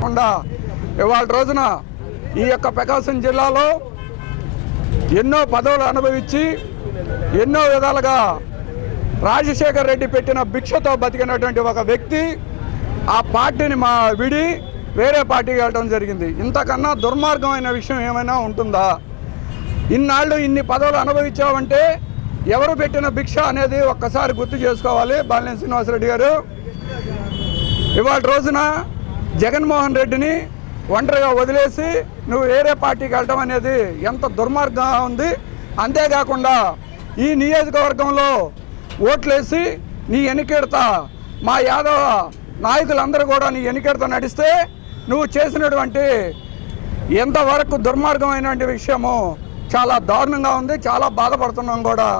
కాకుండా ఇవాళ రోజున ఈ యొక్క ప్రకాశం జిల్లాలో ఎన్నో పదవులు అనుభవించి ఎన్నో విధాలుగా రాజశేఖర్ రెడ్డి పెట్టిన భిక్షతో బతికినటువంటి ఒక వ్యక్తి ఆ పార్టీని మా విడి వేరే పార్టీకి వెళ్ళడం జరిగింది. ఇంతకన్నా దుర్మార్గమైన విషయం ఏమైనా ఉంటుందా? ఇన్నాళ్ళు ఇన్ని పదవులు అనుభవించావంటే ఎవరు పెట్టిన భిక్ష అనేది ఒక్కసారి గుర్తు చేసుకోవాలి. బాలినేని శ్రీనివాసరెడ్డి గారు ఇవాళ రోజున జగన్మోహన్ రెడ్డిని ఒంటరిగా వదిలేసి నువ్వు వేరే పార్టీకి వెళ్ళడం అనేది ఎంత దుర్మార్గంగా ఉంది. అంతేకాకుండా ఈ నియోజకవర్గంలో ఓట్లేసి నీ ఎన్నికెడతా మా యాదవ నాయకులందరూ కూడా నీ ఎన్నికెడతా నడిస్తే నువ్వు చేసినటువంటి ఎంతవరకు దుర్మార్గమైనటువంటి విషయము చాలా దారుణంగా ఉంది చాలా బాధపడుతున్నాం కూడా.